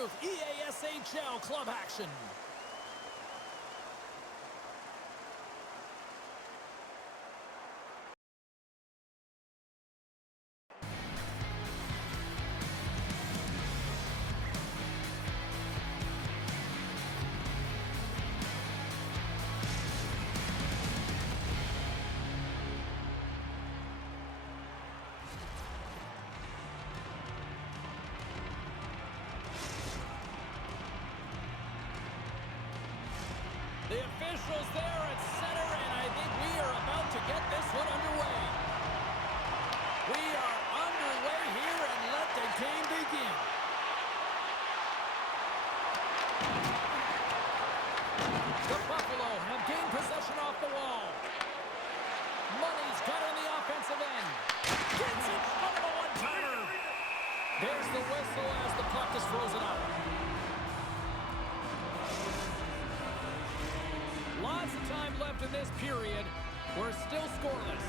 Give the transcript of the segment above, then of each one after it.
truth, EASHL club action. The officials there at center, and I think we are about to get this one underway. We are underway here, and let the game begin. The Buffalo have gained possession off the wall. Money's got on the offensive end. Gets in front of a one-timer. There's the whistle as the puck is frozen up. Lots of time left in this period. We're still scoreless.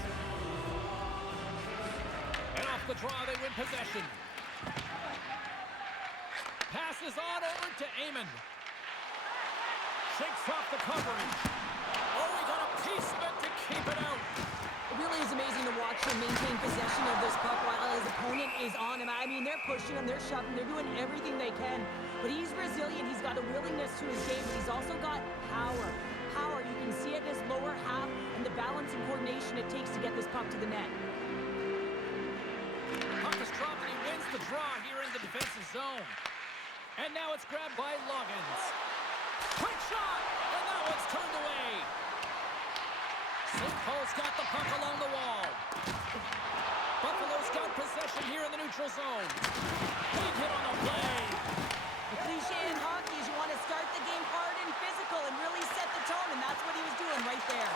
And off the draw, they win possession. Passes on over to Amon. Shakes off the coverage. Oh, he got a piece of it to keep it out. It really is amazing to watch him maintain possession of this puck while his opponent is on him. I mean, they're pushing him, they're shoving, they're doing everything they can. But he's resilient, he's got a willingness to his game, but he's also got power. You can see it in his lower half and the balance and coordination it takes to get this puck to the net. Puck is dropped and he wins the draw here in the defensive zone. And now it's grabbed by Loggins. Quick shot, and that one's turned away. St. Paul's got the puck along the wall. Buffalo's got possession here in the neutral zone. Big hit on the play. The cliche in hockey is you want to start the game hard and physical and really set the tone, and that's what he was doing right there.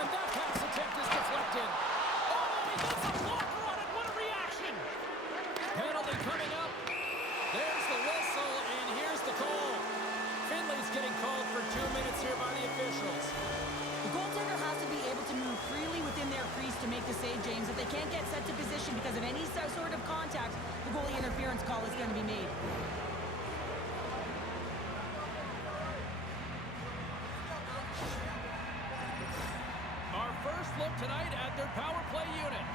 And that pass attempt is deflected. Oh, he gets a blocker on it. What a reaction. Penalty coming up. There's the whistle, and here's the call. Finley's getting called for 2 minutes here by the officials. The goaltender has to be able to move freely within their crease to make the save, James. If they can't get set to position because of any sort of contact, the goalie interference call is going to be made. First look tonight at their power play unit.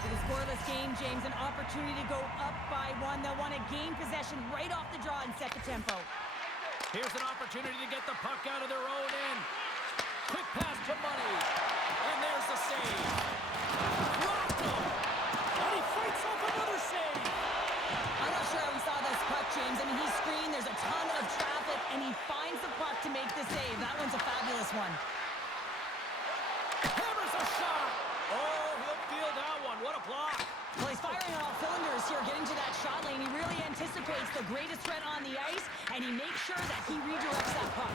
With a scoreless game, James, an opportunity to go up by one. They'll want to gain possession right off the draw and set the tempo. Here's an opportunity to get the puck out of their own end. Quick pass to Money. And there's the save. Rocked him. And he fights off another save. I'm not sure how we saw this puck, James. I mean, he's screened. There's a ton of traffic, and he finds the puck to make the save. That one's a fabulous one. Shot. Oh, he'll feel that one. What a block. Well, he's firing on all cylinders here, getting to that shot lane. He really anticipates the greatest threat on the ice, and he makes sure that he redirects that puck.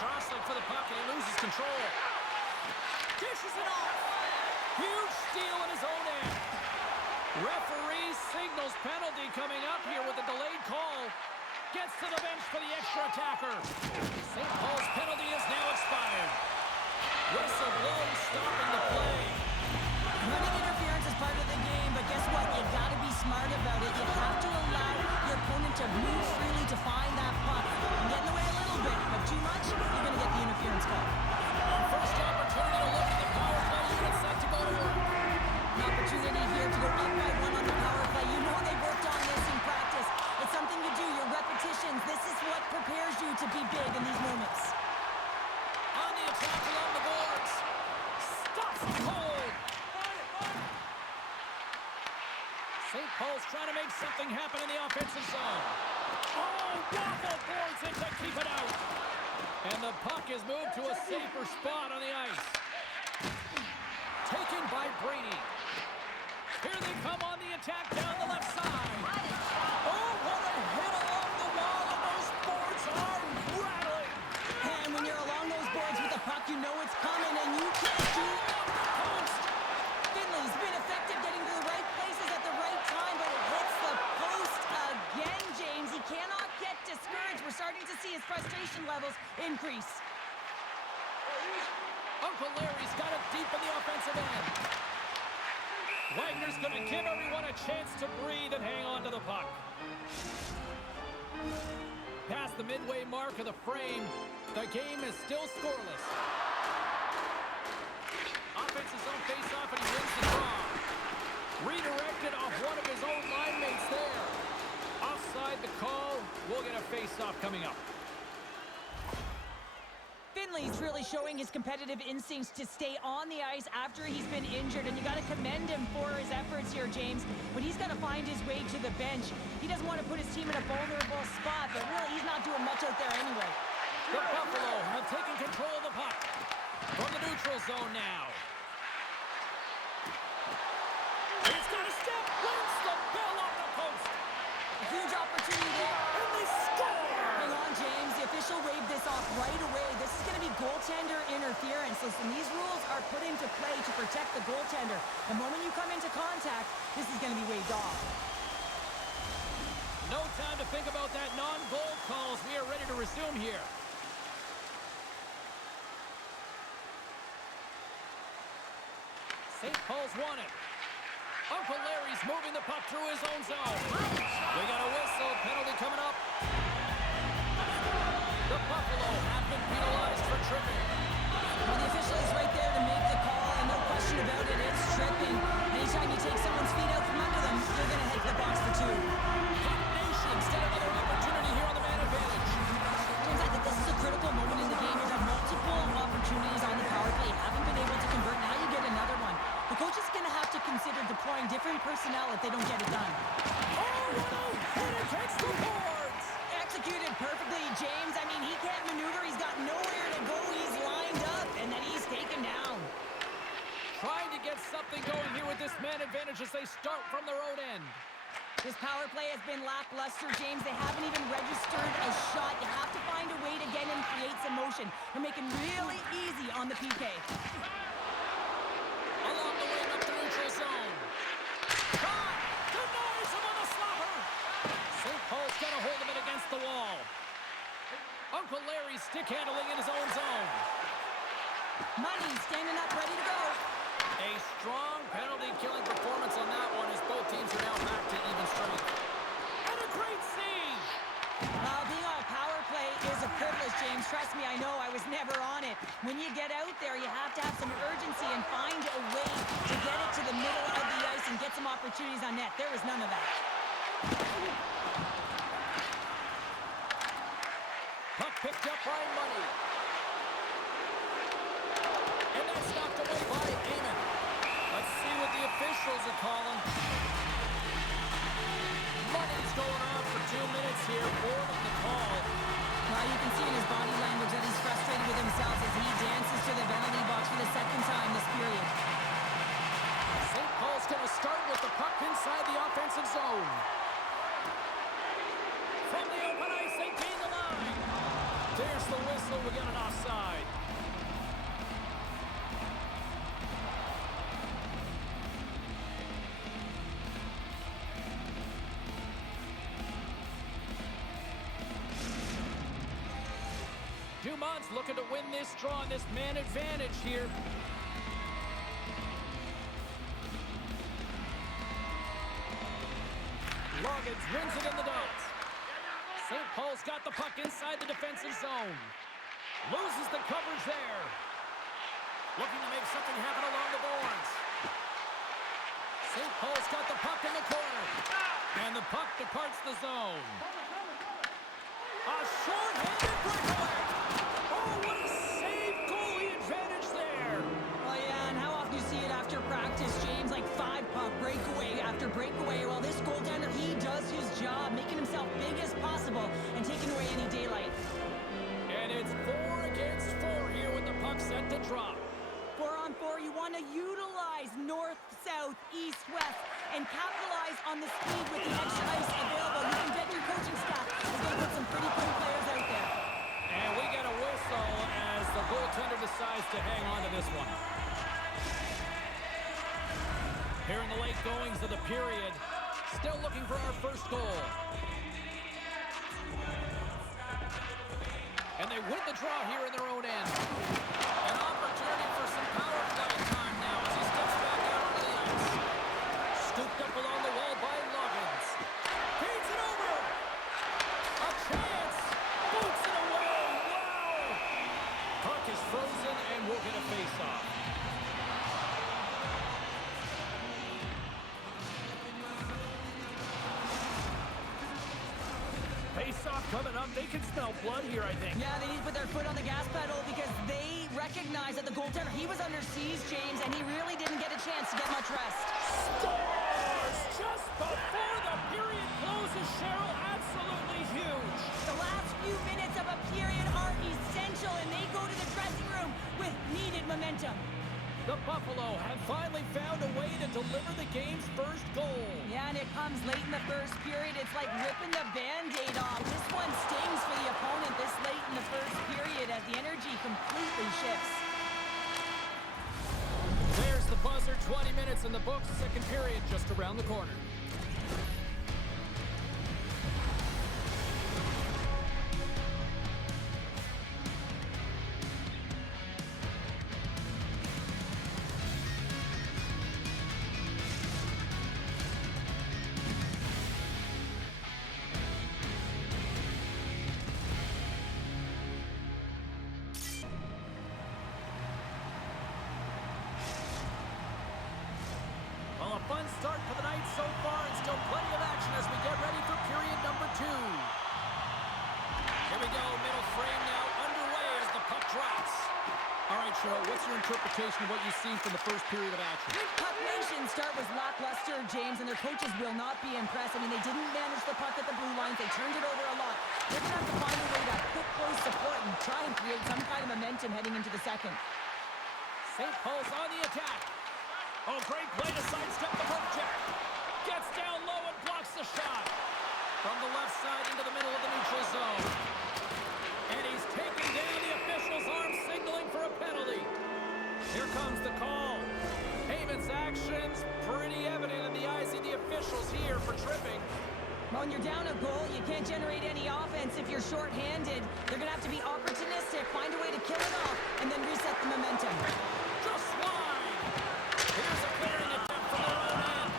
Jostling for the puck, and he loses control. Dishes it off. Huge steal in his own end. Referee signals penalty coming up here with a delayed call. Gets to the bench for the extra attacker. St. Paul's penalty is now expired. Whistle blows, stopping the play. Running interference is part of the game, but guess what? You got to be smart about it. You have to allow your opponent to move freely to find that puck. You get in the way a little bit, but too much, you're going to get the interference call. First opportunity to look at the power play unit set to go to work. An opportunity here to go up by one on the power play. You know they've worked on this in practice. It's something you do, your repetitions. This is what prepares you to be big in these moments. On the attack along the boards. Stops the cold. St. Paul's trying to make something happen in the offensive zone. Oh, Waffle boards it to keep it out. And the puck is moved to a safer spot on the ice. Taken by Brady. Here they come on the attack down the left side. Oh, what a hit along the wall, and those boards are rattling. And when you're along those boards with the puck, you know it's coming, and you can't do it. Post. Finley's been effective getting to the right places at the right time, but it hits the post again, James. He cannot get discouraged. We're starting to see his frustration levels increase. Uncle Larry's got it deep in the offensive end. Wagner's going to give everyone a chance to breathe and hang on to the puck. Past the midway mark of the frame, the game is still scoreless. Offense's own face-off, and he wins the draw. Redirected off one of his own line mates there. Offside the call. We'll get a face-off coming up. Finley's really showing his competitive instincts to stay on the ice after he's been injured, and you got to commend him for his efforts here, James. But he's got to find his way to the bench. He doesn't want to put his team in a vulnerable spot, but really he's not doing much out there anyway. The Buffalo have taken control of the puck from the neutral zone now. He's got a step, wins the bell off the post. A huge opportunity there. And they score! Hang on, James. The official waved this off right away. This is going to be goaltender interference. Listen, these rules are put into play to protect the goaltender. The moment you come into contact, this is going to be waved off. No time to think about that non-goal calls. We are ready to resume here. St. Paul's won it. Uncle Larry's moving the puck through his own zone. We got a whistle. Penalty coming up. The Buffalo have been penalized for tripping. Well, the official is right there to make the call, and no question about it, it's tripping. Anytime you take someone's feet out from under them, you're going to head to the box for two. Hit Nation, instead another opportunity here on the man advantage. James, I think this is a critical moment in the game. You've had multiple opportunities on the power play. You haven't been able to convert. Now you get another one. The coach is going to have to consider deploying different personnel if they don't get it done. Oh, what a hit against the boards! Executed perfectly, James. I mean, he can't maneuver. He's got nowhere to go. He's lined up, and then he's taken down. Trying to get something going here with this man advantage as they start from their own end. This power play has been lackluster, James. They haven't even registered a shot. You have to find a way to get in and create some motion. They're making really easy on the PK. Along the wing up the neutral zone. Shot! Denies him on the slapper! St. Paul's got a hold of it against the wall. Uncle Larry stick handling in his own zone. Money standing up, ready to go. A strong penalty-killing performance on that one as both teams are now back to even strength. And a great save! Being on a power play is a privilege, James. Trust me, I know. I was never on it. When you get out there, you have to have some urgency and find a way to get it to the middle of the ice and get some opportunities on net. There was none of that. Puck picked up by Money. And that's knocked away by Eamon. Let's see what the officials are calling. Money's going on for 2 minutes here, boarding the call. Well, you can see in his body language that he's frustrated with himself as he dances to the penalty box for the second time this period. St. Paul's going to start with the puck inside the offensive zone. From the open ice, they gain the line. There's the whistle. We got an offside. Dumont's looking to win this draw on this man advantage here. Loggins wins it in the dots. St. Paul's got the puck inside the defensive zone. Loses the coverage there. Looking to make something happen along the boards. St. Paul's got the puck in the corner. And the puck departs the zone. A short-handed breakaway. Oh, what a save! Goalie advantage there. Well, yeah, and how often you see it after practice, James? Like 5-puck breakaway after breakaway. Well, this goaltender, he does his job, making himself big as possible and taking away any daylight. And it's 4 against 4 here with the puck set to drop. 4-on-4, you want to utilize north, south, east, west, and capitalize on the speed with the extra ice available. You can bet your coaching staff is going to put some pretty good players out there. And we get a whistle as the goaltender decides to hang on to this one. Here in the late goings of the period, still looking for our first goal. And they win the draw here in their own end. An opportunity for some power play time now as he steps back out onto the ice. Scooped up along the wall by Loggins. Feeds it over. A face-off coming up. They can smell blood here, I think. Yeah, they need to put their foot on the gas pedal because they recognize that the goaltender, he was under siege, James, and he really didn't get a chance to get much rest. Scores just before the period closes, Cheryl. Absolutely huge. The last few minutes of a period are essential, and they go to the dressing room with needed momentum. The Buffalo have finally found a way to deliver the game's first goal. Yeah, and it comes late in the first period. It's like ripping the Band-Aid off. This one stings for the opponent this late in the first period as the energy completely shifts. There's the buzzer. 20 minutes in the books. Second period just around the corner. Well, a fun start for the night so far, and still plenty of action as we get ready for period number 2. Here we go, middle frame now underway as the puck drops. All right, Cheryl, what's your interpretation of what you've seen from the first period of action? Puck Nation's start was lackluster, James, and their coaches will not be impressed. I mean, they didn't manage the puck at the blue lines. They turned it over a lot. They're going to have to find a way to put close support and try and create some kind of momentum heading into the second. St. Paul's on the attack. Oh, great play to sidestep the poke check. Gets down low and blocks the shot. From the left side into the middle of the neutral zone. And he's taken down the official's arm, signaling for a penalty. Here comes the call. Heyman's actions pretty evident in the eyes of the officials here for tripping. When you're down a goal, you can't generate any offense if you're shorthanded. They're going to have to be opportunistic, find a way to kill it off, and then reset the momentum. Just wide. Here's a clearing attempt from their own end.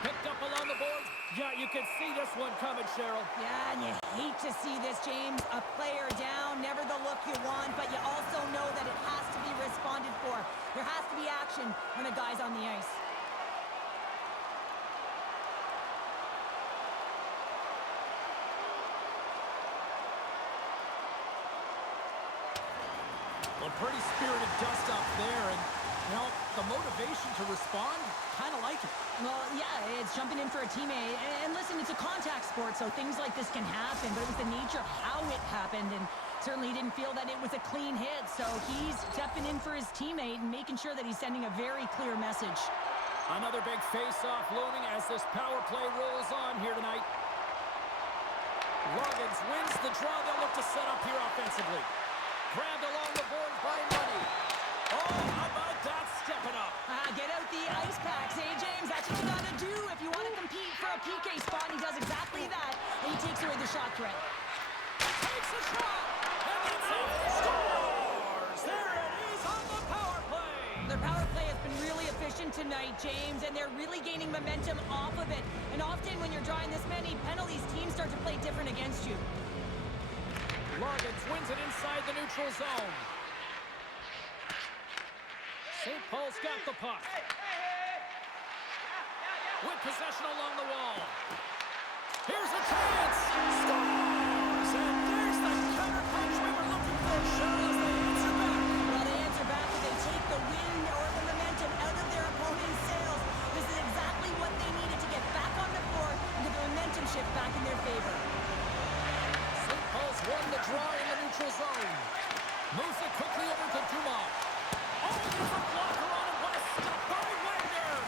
Picked up along the boards. Yeah, you can see this one coming, Cheryl. Yeah, and you hate to see this, James. A player down, never the look you want, but you also know that it has to be responded for. There has to be action when a guy's on the ice. Well, pretty spirited dust-up there, and, you know, the motivation to respond, kind of like it. Well, yeah, it's jumping in for a teammate. And listen, it's a contact sport, so things like this can happen, but it was the nature of how it happened, and certainly he didn't feel that it was a clean hit, so he's stepping in for his teammate and making sure that he's sending a very clear message. Another big face-off looming as this power play rolls on here tonight. Loggins wins the draw. They'll look to set up here offensively. Grabbed along the boards by Money. Oh, how about that stepping up? Get out the ice packs, eh, James? That's what you gotta do if you want to compete for a PK spot. He does exactly that, and he takes away the shot threat. Takes a shot, and that's it. Scores! There it is on the power play. Their power play has been really efficient tonight, James, and they're really gaining momentum off of it. And often when you're drawing this many penalties, teams start to play different against you. Loggins wins it inside the neutral zone. St. Paul's got the puck. With possession along the wall. Here's a chance. Scores! And there's the counter punch we were looking for. Cheryl, as they answer back. Well, they answer back and they take the wind or the momentum out of their opponent's sails. This is exactly what they needed to get back on the floor and get the momentum shift back in their favor. St. Paul's won the draw in the neutral zone. Moves it quickly over to Dumont. Oh, there's a blocker on it. What a stop by Wagner.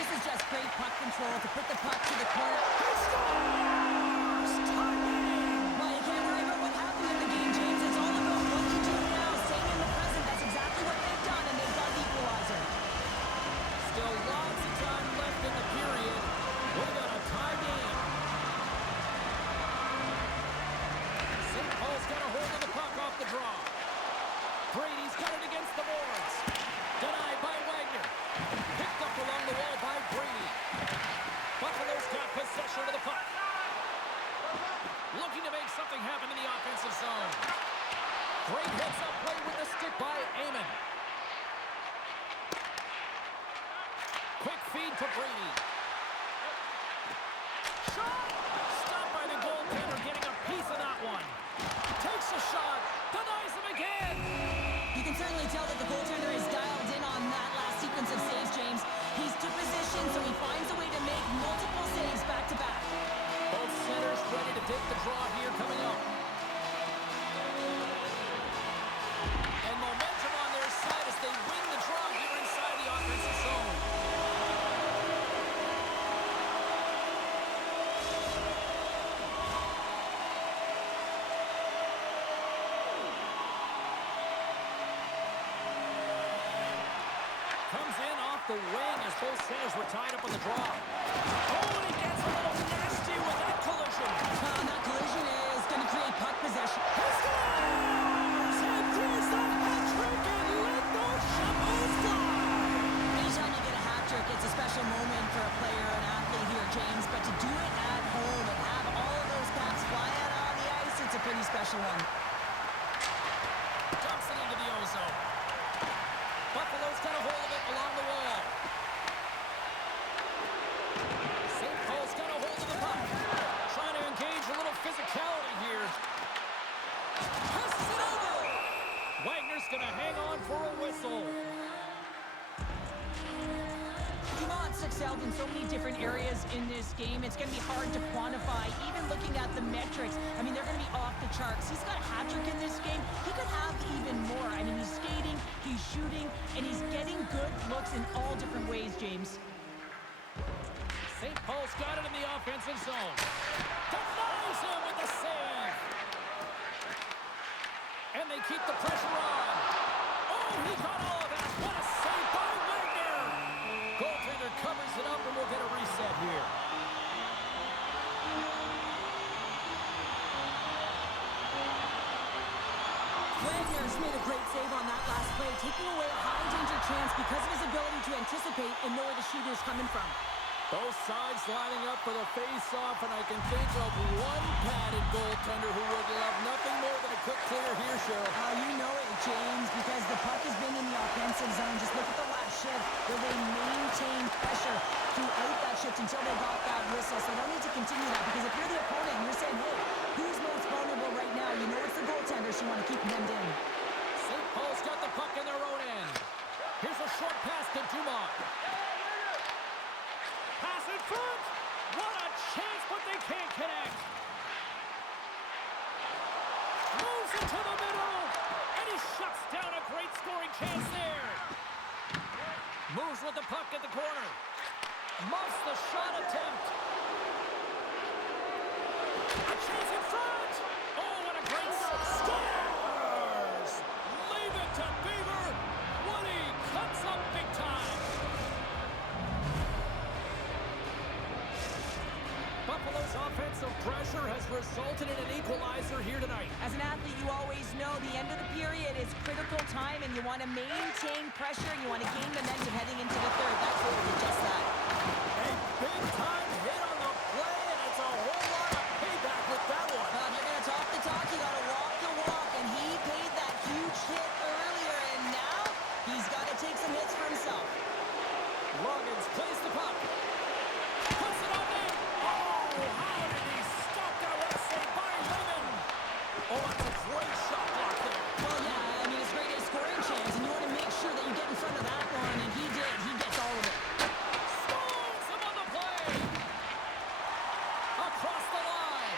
This is just great puck control to put the puck to the corner. He scores! Timing! Well, you can't worry about what happened in the game, James. It's all about what you do now, staying in the present. That's exactly what they've done, and they've got the equalizer. Still lots of time left in the period. What about a tie game? St. Paul's got a hold of the puck off the draw. Brady's got it against the boards. Denied by Wagner. Picked up along the wall by Brady. Buffalo's got possession of the puck. Looking to make something happen in the offensive zone. Great heads-up play with the stick by Amon. Quick feed to Brady. Shot! Stopped by the goaltender, getting a piece can certainly tell that the goaltender is dialed in on that last sequence of saves, James. He's to position, so he finds a way to make multiple saves back-to-back. Both centers ready to take the draw here coming up. And momentum on their side as they win the draw here inside the offensive zone. Comes in off the wing as both centers were tied up on the draw. Oh, and he gets a little nasty with that collision. That collision is going to create puck possession. He scores! And here's the hat-trick, and let those shovels fly! Anytime you get a hat trick, it's a special moment for a player or an athlete here, James. But to do it at home and have all of those caps fly out on the ice, it's a pretty special one. Dumps it into the ozone. Buffalo's got a hold of it along the wall. St. Paul's got a hold of the puck. Trying to engage a little physicality here. Passes it over. Wagner's going to hang on for a whistle. Dumont's excelled in so many different areas in this game. It's going to be hard to quantify, even looking at the metrics. I mean, they're going to be off the charts. He's got a hat trick in this game. He could have even more. I mean, he's skating, he's shooting, and he's getting good looks in all different ways, James. St. Paul's got it in the offensive zone. Denies him with the save. And they keep the pressure on. Oh, he got all of that. What a save by Wagner. Goaltender covers it up, and we'll get a reset here. Wagner's made a great save on that last play, taking away a high-danger chance because of his ability to anticipate and know where the shooter's coming from. Both sides lining up for the face-off, and I can think of one padded goaltender who would love nothing more than a quick clear here, Cheryl. You know it, James, because the puck has been in the offensive zone. Just look at the last shift where they maintained pressure throughout that shift until they got that whistle. So they'll need to continue that, because if you're the opponent and you're saying, hey, who's most vulnerable right now? You know it's the goaltender, so you want to keep them in. St. Paul's got the puck in their own end. Here's a short pass to Dumont. Pass in front! What a chance, but they can't connect! Moves into the middle! And he shuts down a great scoring chance there! Moves with the puck at the corner. Muffs the shot attempt. A chance in front! Oh, what a great scores! Leave it to Beaver! Woody cuts up big time! Buffalo's offensive pressure has resulted in an equalizer here tonight. As an athlete, you always know the end of the period is critical time, and you want to maintain pressure, and you want to gain momentum heading into the third. That goal did just that. A big-time hit on the play, and it's a whole lot of payback with that one. If you're going to talk the talk, you got to walk the walk, and he paid that huge hit earlier, and now he's got to take some hits for himself. Loggins plays the puck. Puts it on net. Oh, how did he stop that? What a save by Lemon. Oh, that's a great shot block there. Well, yeah, I mean, it's great at scoring chance, and you want to make sure that you get in front of that one, and he did. He gets all of it. Stones him on the play. Across the line.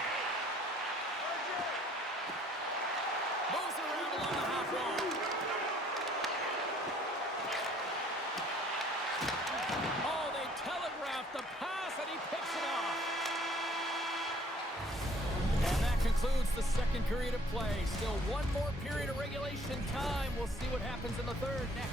Moves around along the half wall. Oh, they telegraphed the pass, and he picks it off. And that concludes the second period of play. Still one more period of regulation time. We'll see what happens in the third next.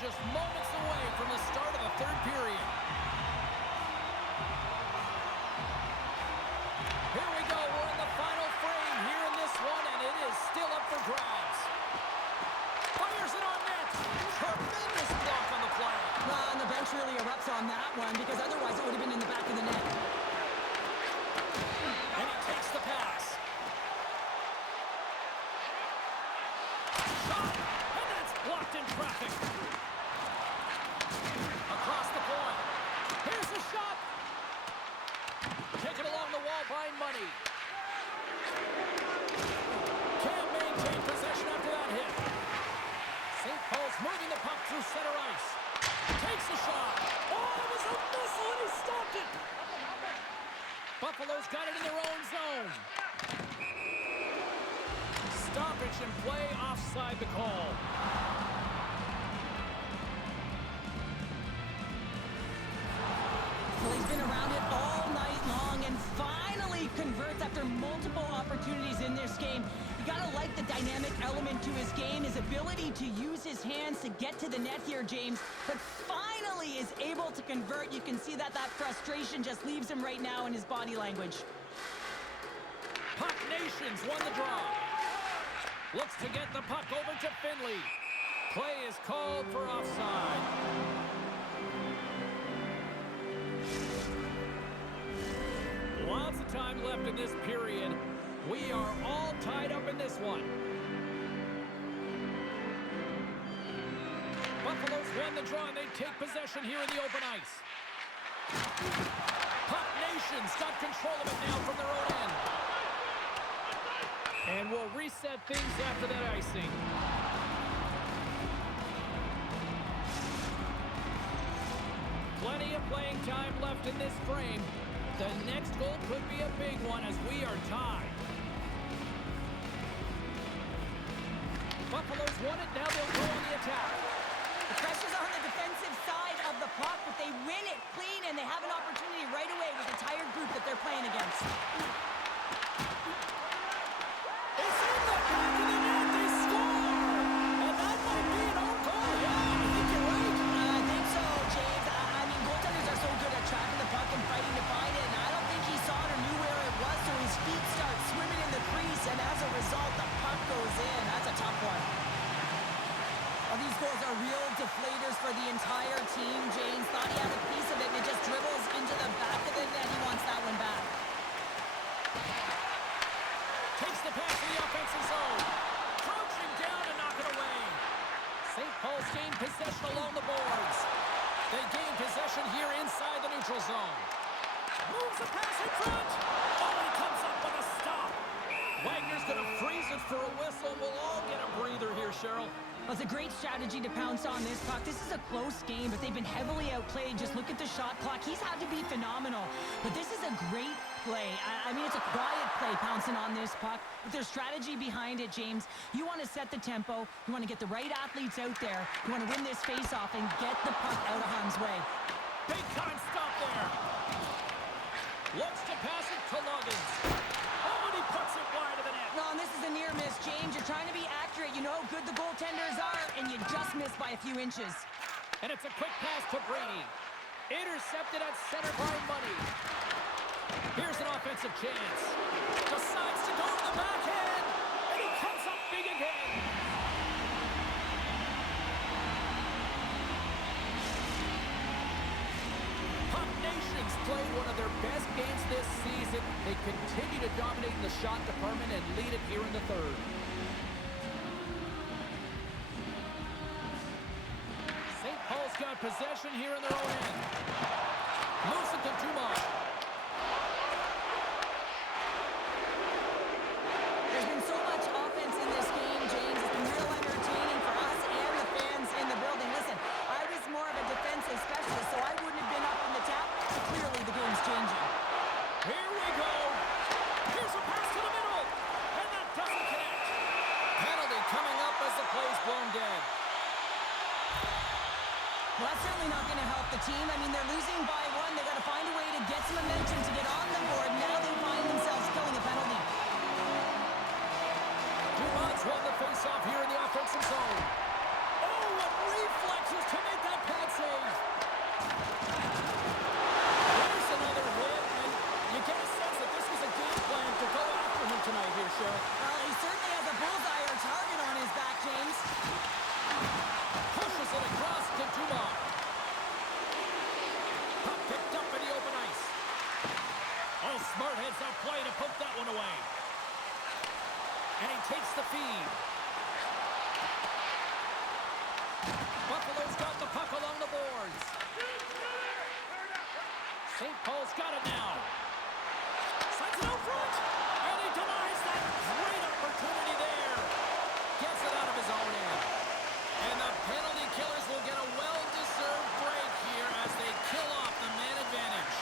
just moments away from the start of the third period. Here we go. We're in the final frame here in this one, and it is still up for grabs. Fires it on net. Tremendous block on the play. Well, and the bench really erupts on that one because otherwise it would have been in the back of the net. And he takes the pass. Shot, and that's blocked in traffic. Across the point. Here's the shot. Taken along the wall by Money. Can't maintain possession after that hit. St. Paul's moving the puck through center ice. Takes a shot. Oh, it was a missile, and he stopped it. Buffalo's got it in their own zone. Stoppage and play offside the call. Well, he's been around it all night long and finally converts after multiple opportunities in this game. You gotta like the dynamic element to his game, his ability to use his hands to get to the net here, James, but finally is able to convert. You can see that frustration just leaves him right now in his body language. Puck Nations won the draw. Looks to get the puck over to Finley. Play is called for offside. Lots of time left in this period. We are all tied up in this one. Buffalo's won the draw, and they take possession here in the open ice. Puck Nation's got control of it now from their own end. And we'll reset things after that icing. Plenty of playing time left in this frame. The next goal could be a big one as we are tied. Buffalo's won it. Now they'll go on the attack. The pressure's on the defensive side of the puck, but they win it clean, and they have an opportunity right away with the tired group that they're playing against. It's in the back of the net. They score! And that might be an own goal. Yeah, I think you're right. I think so, James. I mean, goaltenders are so good at tracking the puck and fighting to find it, and I don't think he saw it or knew where it was, so his feet start swimming in the crease, and as a result, the puck goes in. That's a tough one. Well, these goals are real deflators for the entire team. James thought he had a piece of it, and it just dribbles into the back of the net. He wants that one back. Takes the pass in the offensive zone. Crouching down to knock it away. St. Paul's gained possession along the boards. They gain possession here inside the neutral zone. Moves the pass in front. Oh, and he comes up with a stop. Wagner's going to freeze it for a whistle. We'll all get a breather here, Cheryl. Well, it's a great strategy to pounce on this puck. This is a close game, but they've been heavily outplayed. Just look at the shot clock. He's had to be phenomenal. But this is a great play. I mean, it's a quiet play pouncing on this puck. But there's strategy behind it, James. You want to set the tempo. You want to get the right athletes out there. You want to win this face-off and get the puck out of harm's way. Big time stop there. Looks to pass it to Loggins. Oh, and he puts it wide of the net. No, and this is a near miss, James. You're trying to be accurate. You know how good the goaltenders are, and you just missed by a few inches. And it's a quick pass to Brady. Intercepted at center by Money. Here's an offensive chance. Decides to go to the backhand, and he comes up big again. Puck Nations played one of their best games this season. They continue to dominate in the shot department and lead it here in the third. St. Paul's got possession here in their own end. Moves it to Dumont. There's been so much offense in this game, James. It's been real entertaining for us and the fans in the building. Listen, I was more of a defensive specialist, so I wouldn't have been up in the tap. But clearly, the game's changing. Here we go. Here's a pass to the middle. And that doesn't connect. Penalty coming up as the play's blown dead. Well, that's certainly not going to help the team. I mean, they're losing by one. They've got to find a way to get some momentum to get on the board. Now they find themselves killing a penalty. Dumont's won the faceoff here in the offensive zone. Oh, what reflex flexes to make that pad save. There's another hit, and you get a sense that this was a game plan to go after him tonight here, Sheriff. Well, he certainly has a bullseye or target on his back, James. Pushes it across to Dumont. Puck picked up in the open ice. Oh, smart heads up play to poke that one away. And he takes the feed. Buffalo's got the puck along the boards. St. Paul's got it now. Sends it out front. And he denies that great opportunity there. Gets it out of his own end. And the penalty killers will get a well-deserved break here as they kill off the man advantage.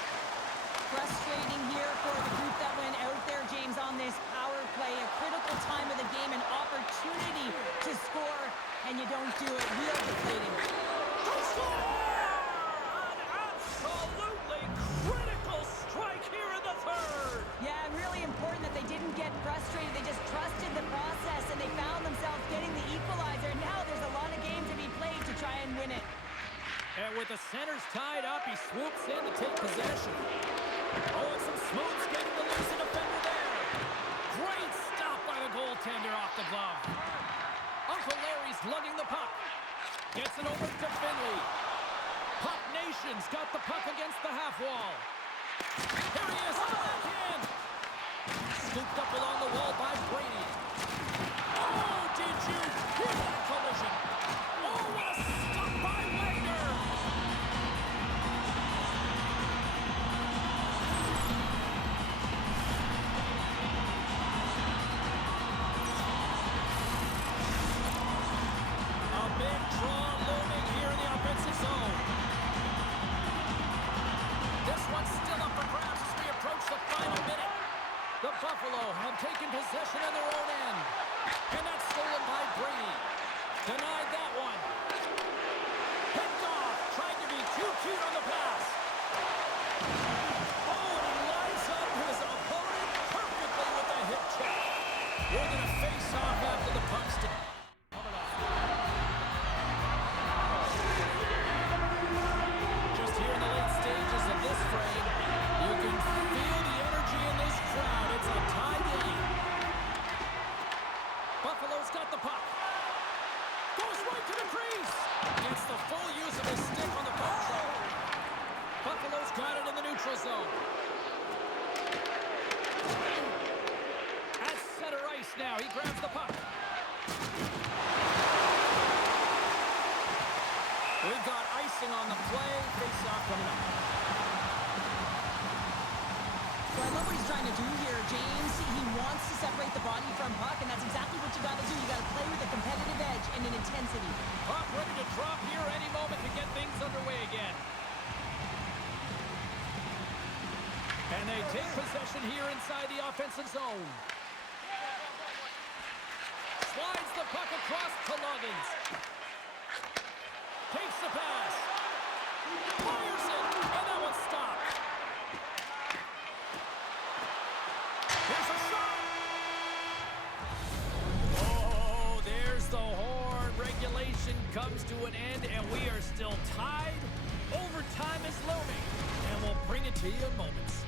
Frustrating here for the group that went out there, James, on this power play. A critical time of the game, an opportunity to score, and you don't do it. Real deflating. An absolutely critical strike here in the third. Yeah, really important that they didn't get frustrated. They just trusted the process, and they found themselves getting the equalizer. Now there's a lot of game to be played to try and win it. And with the centers tied up, he swoops in to take possession. Oh, and some smooth skating to lose a defender there. Great stop by the goaltender off the glove. Uncle Larry's lugging the puck. Gets it over to Finley. Puck Nation's got the puck against the half wall. Here he is on the backhand. Scooped up along the wall by Brady. Oh, did you hear that collision? Oh, what a stop by Wagner. A big draw looming here in the offensive zone. This one's still up for grabs as we approach the final minute. The Buffalo have taken possession of their own end. And that's stolen by Brady. Denied that one. Picked off. Tried to be too cute on the pass. Oh, and he lines up his opponent perfectly with a hip check. We're going to face off after the puck's down. Just here in the late stages of this frame, you can feel the energy in this crowd. It's a tie game. Buffalo's got the puck. Goes right to the crease. Gets the full use of his stick on the puck check. Buffalo's got it in the neutral zone. At center ice now, he grabs the puck. We've got icing on the play. Face-off coming up. So I love what he's trying to do here, James. He wants to separate the body from puck, and that's exactly what you got to do. You got to play with a competitive edge and an intensity. Puck ready to drop here any moment to get things underway again. And they take possession here inside the offensive zone. Slides the puck across to Loggins. Takes the pass. Fires it, and that one stopped. Here's a shot. Oh, there's the horn. Regulation comes to an end, and we are still tied. Overtime is looming, and we'll bring it to you in moments.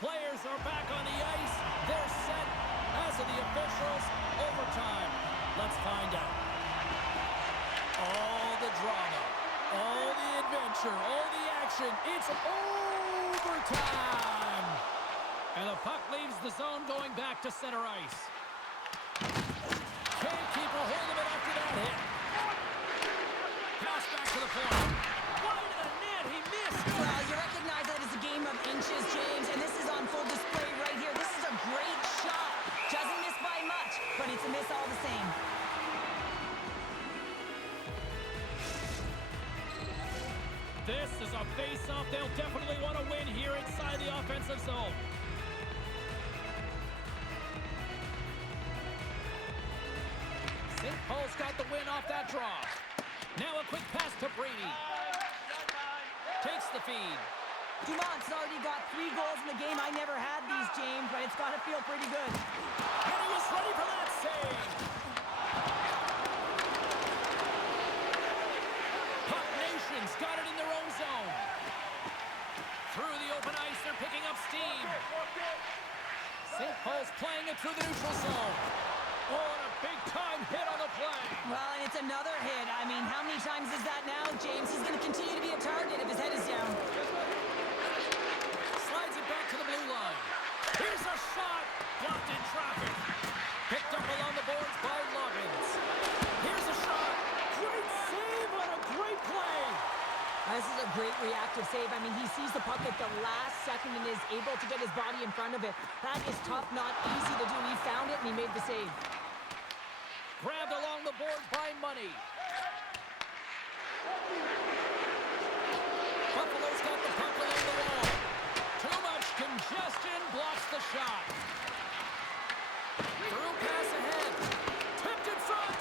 Players are back on the ice. They're set. As of the officials, overtime. Let's find out. All the drama, all the adventure, all the action. It's overtime. And the puck leaves the zone going back to center ice. Can't keep a hold of it after that hit. Pass back to the point. Wide of the net, he missed. Well, you recognize that it's a game of inches, James, and this is on full display right here. This is a great shot. Doesn't miss by much, but it's a miss all the same. This is a face-off they'll definitely want to win here inside the offensive zone. St. Paul's got the win off that draw. Now a quick pass to Brady. Takes the feed. Dumont's already got 3 goals in the game. I never had these, James, but it's got to feel pretty good. And he was ready for that save. Puck Nation's got it in their own zone. Through the open ice, they're picking up steam. St. Paul's playing it through the neutral zone. Oh, and a big-time hit on the play. Well, and it's another hit. I mean, how many times is that now, James? He's going to continue to be a target if his head is down. Slides it back to the blue line. Here's a shot. Blocked in traffic. Picked up along the boards by Loggins. Here's a shot. Great save on a great play. This is a great reactive save. I mean, he sees the puck at the last second and is able to get his body in front of it. That is tough, not easy to do. He found it and he made the save. Grabbed along the boards by Money. Buffalo's got the puck along the wall. Too much congestion blocks the shot. Through pass ahead. Tipped in front.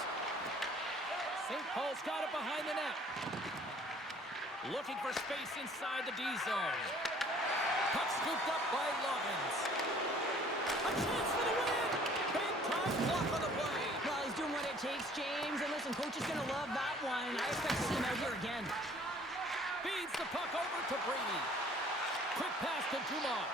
St. Paul's got it behind the net. Looking for space inside the D zone. Puck scooped up by Loggins. A chance for the win. Big time block on the play. Well, he's doing what it takes, James. And listen, coach is going to love that one. I expect to see him out here again. Feeds the puck over to Brady. Quick pass to Dumont.